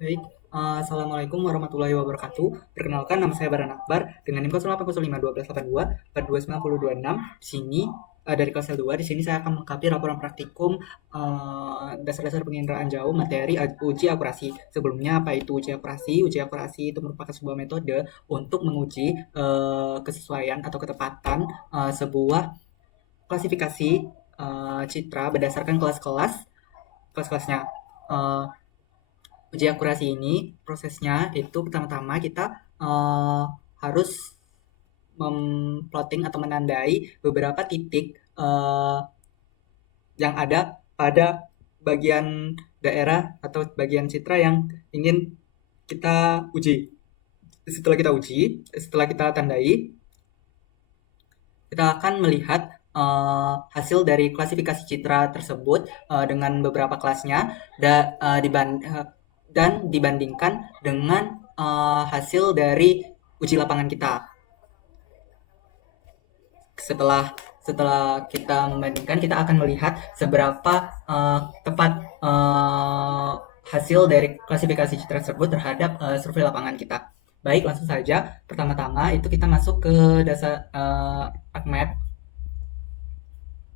Baik, Assalamualaikum warahmatullahi wabarakatuh. Perkenalkan, nama saya Baran Akbar dengan NIM 0805 1282 42926. Di sini dari kelas L2, di sini saya akan melengkapi laporan praktikum dasar-dasar penginderaan jauh materi uji akurasi. Sebelumnya, apa itu uji akurasi? Uji akurasi itu merupakan sebuah metode untuk menguji kesesuaian atau ketepatan sebuah klasifikasi citra berdasarkan kelas-kelasnya. Eh, Uji akurasi ini prosesnya itu pertama-tama kita eh, harus memplotting atau menandai beberapa titik yang ada pada bagian daerah atau bagian citra yang ingin kita uji. Setelah kita tandai, kita akan melihat hasil dari klasifikasi citra tersebut dengan beberapa kelasnya dan dibandingkan dengan hasil dari uji lapangan kita. Setelah setelah kita membandingkan, kita akan melihat seberapa tepat hasil dari klasifikasi citra tersebut terhadap survei lapangan kita. Baik, langsung saja. Pertama-tama itu kita masuk ke dasar ArcMap.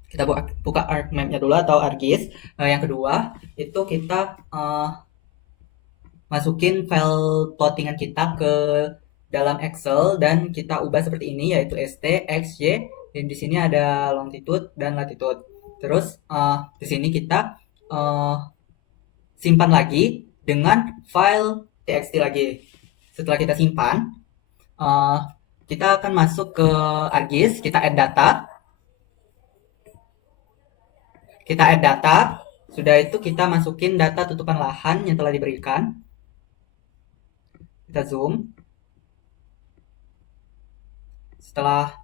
Kita buka ArcMap-nya dulu atau ArcGIS. Yang kedua, itu kita masukin file plottingan kita ke dalam Excel dan kita ubah seperti ini, yaitu ST, X, Y, dan di sini ada longitude dan latitude. Terus di sini kita simpan lagi dengan file txt lagi. Setelah kita simpan, kita akan masuk ke ArcGIS, kita add data. Sudah itu kita masukin data tutupan lahan yang telah diberikan. Kita zoom. Setelah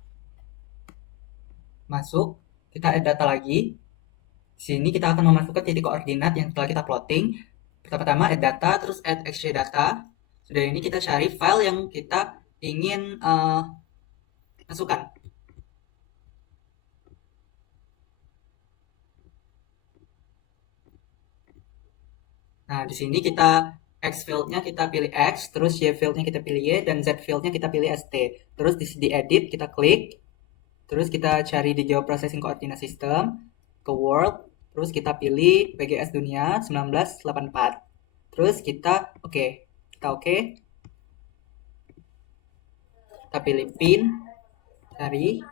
masuk, kita add data lagi. Di sini kita akan memasukkan titik koordinat yang telah kita plotting. Pertama-tama add data, terus add XY data. Sudah ini kita cari file yang kita ingin masukkan. Nah, di sini kita X field-nya kita pilih X, terus Y field-nya kita pilih Y, dan Z field-nya kita pilih ST. Terus di edit kita klik, terus kita cari di Geoprocessing Coordinate System, ke World, terus kita pilih PGS Dunia 1984. Terus kita oke. Kita pilih pin, cari.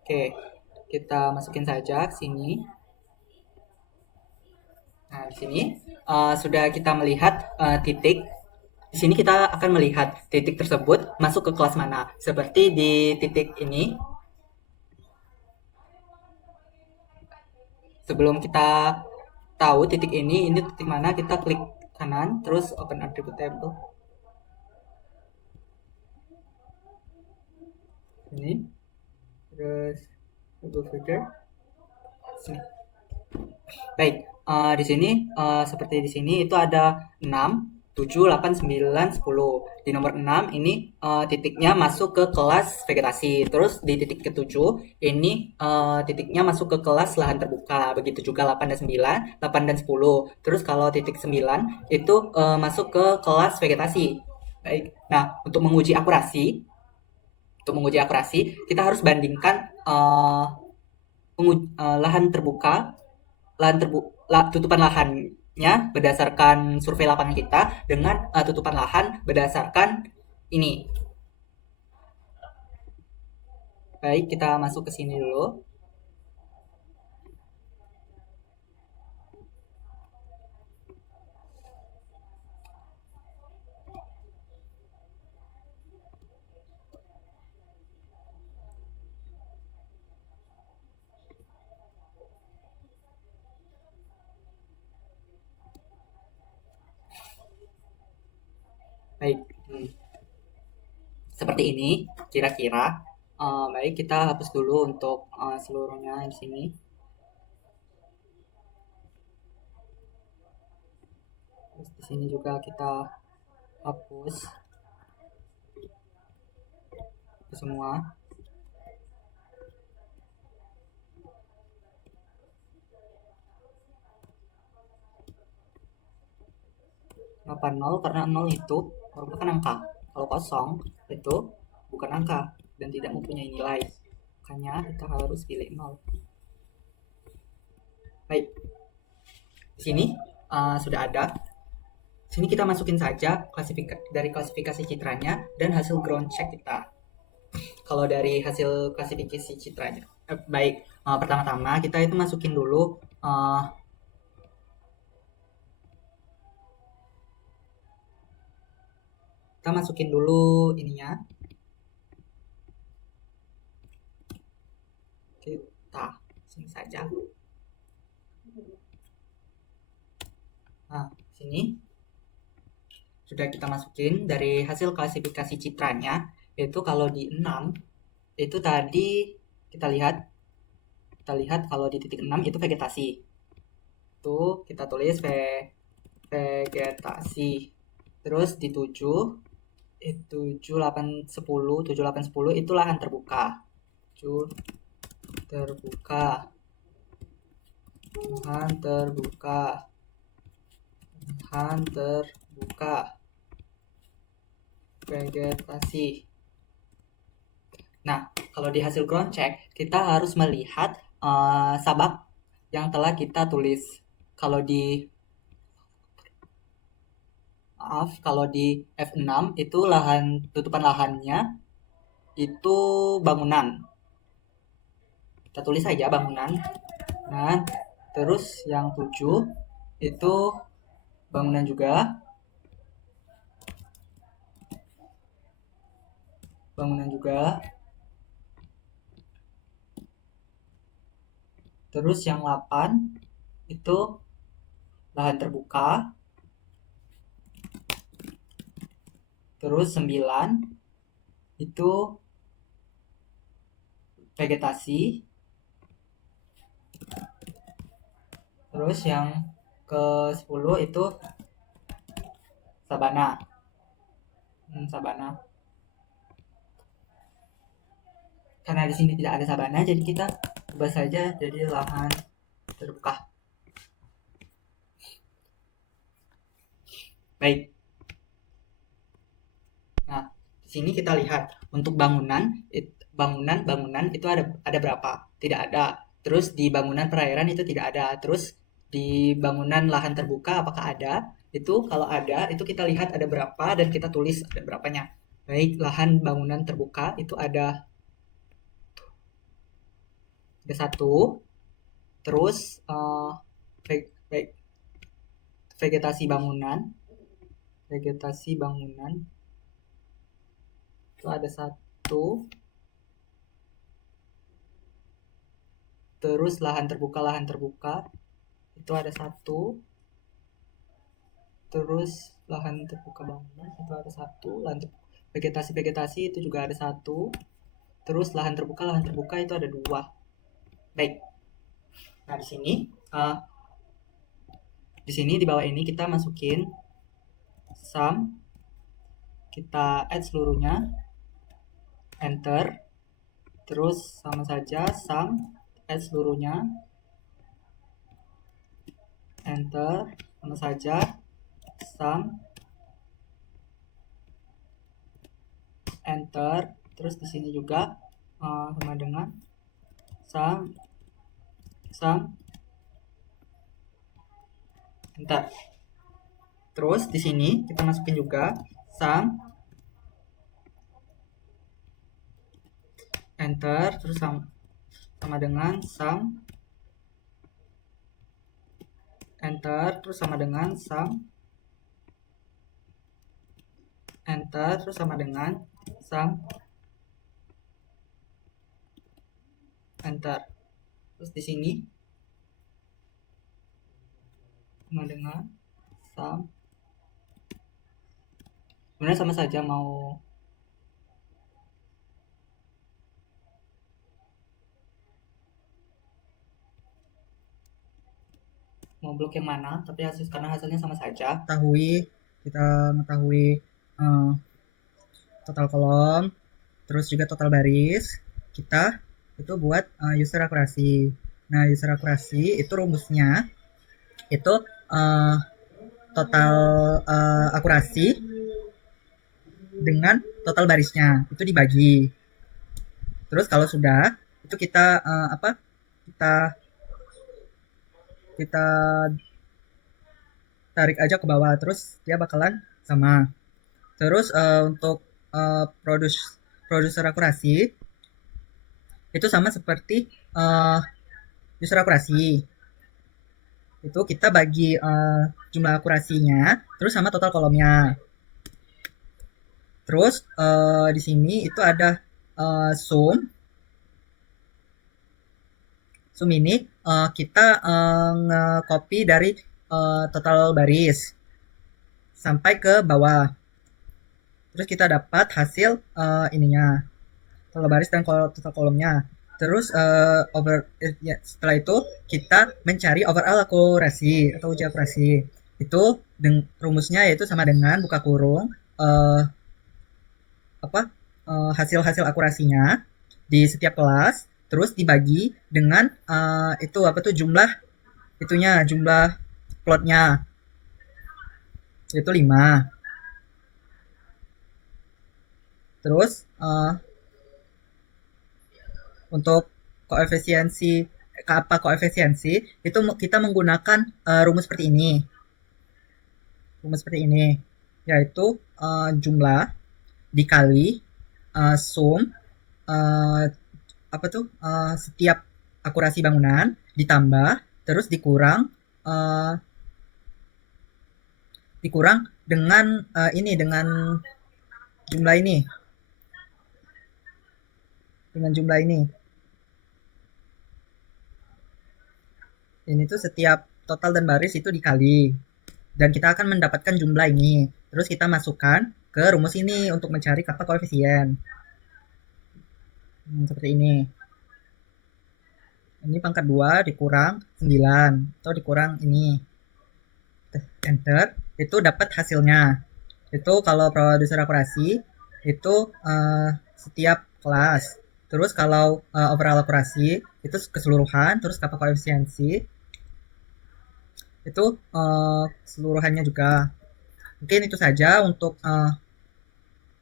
Oke, kita masukin saja ke sini. Nah, di sini sudah kita melihat titik. Di sini kita akan melihat titik tersebut masuk ke kelas mana. Seperti di titik ini. Sebelum kita tahu titik ini titik mana, kita klik kanan, terus open attribute table. Ini. Terus Google Filter. Sini. Baik, di sini seperti di sini itu ada 6, 7, 8, 9, 10. Di nomor 6 ini titiknya masuk ke kelas vegetasi. Terus di titik ke-7 ini titiknya masuk ke kelas lahan terbuka. Begitu juga 8 dan 9, 8 dan 10. Terus kalau titik 9 itu masuk ke kelas vegetasi. Baik. Nah, untuk menguji akurasi, kita harus bandingkan lahan terbuka tutupan lahannya berdasarkan survei lapangan kita dengan tutupan lahan berdasarkan ini. Baik, kita masuk ke sini dulu. Baik, seperti ini kira-kira. Baik, kita hapus dulu untuk seluruhnya di sini. Terus di sini juga kita hapus semua. Kenapa 0? Karena 0 itu merupakan angka. Kalau kosong itu bukan angka dan tidak mempunyai nilai. Makanya kita harus pilih 0. Baik, di sini sudah ada. Sini kita masukin saja dari klasifikasi citranya dan hasil ground check kita. Kalau dari hasil klasifikasi citranya, baik, pertama-tama kita itu masukin dulu kita masukin dulu ininya. Kita sini saja. Nah, sini sudah kita masukin dari hasil klasifikasi citranya, itu kalau di 6 itu tadi kita lihat kalau di titik 6 itu vegetasi. Itu kita tulis vegetasi. Terus di 7 7, 8, 10 7, 8, 10 itu lahan terbuka. 7 terbuka. Lahan terbuka. Lahan terbuka. Vegetasi. Nah, kalau di hasil ground check, kita harus melihat sabak yang telah kita tulis. Kalau di F6 itu tutupan lahannya itu bangunan. Kita tulis saja bangunan. Nah, terus yang 7 itu bangunan juga. Bangunan juga. Terus yang 8 itu lahan terbuka. Terus 9 itu vegetasi. Terus yang ke-10 itu sabana. Sabana. Karena di sini tidak ada sabana, jadi kita ubah saja jadi lahan terbuka. Baik. Nah, di sini kita lihat untuk bangunan itu ada berapa? Tidak ada. Terus di bangunan perairan itu tidak ada. Terus di bangunan lahan terbuka apakah ada? Itu kalau ada, itu kita lihat ada berapa dan kita tulis ada berapanya. Baik, lahan bangunan terbuka itu ada satu. Terus vegetasi bangunan itu ada satu. Terus lahan terbuka itu ada satu. Terus lahan terbuka bangunan itu ada satu. Vegetasi itu juga ada satu. Terus lahan terbuka itu ada dua. Baik. Nah, di sini di bawah ini kita masukin sum, kita add seluruhnya, enter. Terus sama saja sum, add seluruhnya, enter. Sama saja sum, enter. Terus di sini juga sama dengan sum, enter. Terus di sini kita masukin juga sum, enter. Terus sama dengan sum, enter. Terus sama dengan sum, enter. Terus sama dengan sum, enter. Terus di sini sama dengan sum. Sebenarnya sama saja mau blok yang mana, tapi karena hasilnya sama saja. Kita mengetahui total kolom, terus juga total baris. Kita itu buat user akurasi. Nah, user akurasi itu rumusnya itu total akurasi dengan total barisnya itu dibagi. Terus kalau sudah itu kita kita kita tarik aja ke bawah, terus dia bakalan sama. Terus untuk produser akurasi itu sama seperti user akurasi. Itu kita bagi jumlah akurasinya terus sama total kolomnya. Terus di sini itu ada sum. Sum ini kita nge-copy dari total baris sampai ke bawah. Terus kita dapat hasil ininya, total baris dan total kolomnya. Terus ya, setelah itu kita mencari overall akurasi atau uji akurasi. Itu rumusnya yaitu sama dengan buka kurung hasil-hasil akurasinya di setiap kelas, terus dibagi dengan itu jumlah plotnya itu 5. Terus untuk koefisiensi itu kita menggunakan rumus seperti ini, yaitu jumlah dikali sum setiap akurasi bangunan ditambah terus dikurang dengan dengan jumlah ini, ini tuh setiap total dan baris itu dikali dan kita akan mendapatkan jumlah ini, terus kita masukkan ke rumus ini untuk mencari kappa koefisien. Seperti ini pangkat 2 dikurang 9 atau dikurang ini, enter, itu dapat hasilnya. Itu kalau produser akurasi itu setiap kelas. Terus kalau overall akurasi itu keseluruhan, terus kappa koefisiensi itu keseluruhannya juga. Mungkin itu saja untuk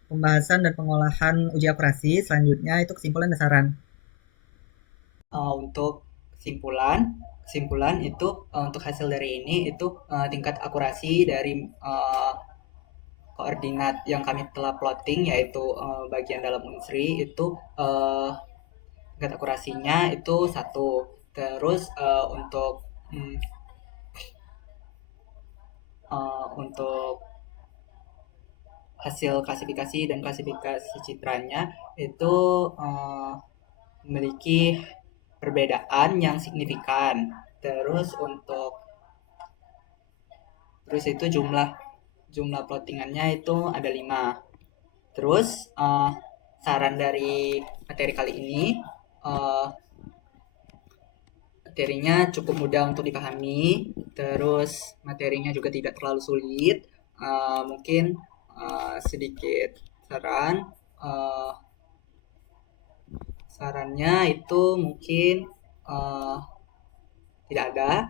pembahasan dan pengolahan uji akurasi. Selanjutnya itu kesimpulan dan saran. Untuk kesimpulan itu untuk hasil dari ini itu tingkat akurasi dari koordinat yang kami telah plotting, yaitu bagian dalam unsri itu tingkat akurasinya itu 1. Terus untuk hasil klasifikasi dan klasifikasi citranya itu memiliki perbedaan yang signifikan. Terus itu jumlah plottingannya itu ada 5. Terus saran dari materi kali ini, materinya cukup mudah untuk dipahami, terus materinya juga tidak terlalu sulit. Mungkin sedikit sarannya itu mungkin tidak ada.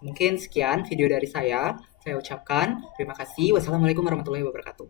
Mungkin sekian video dari saya ucapkan terima kasih. Wassalamualaikum warahmatullahi wabarakatuh.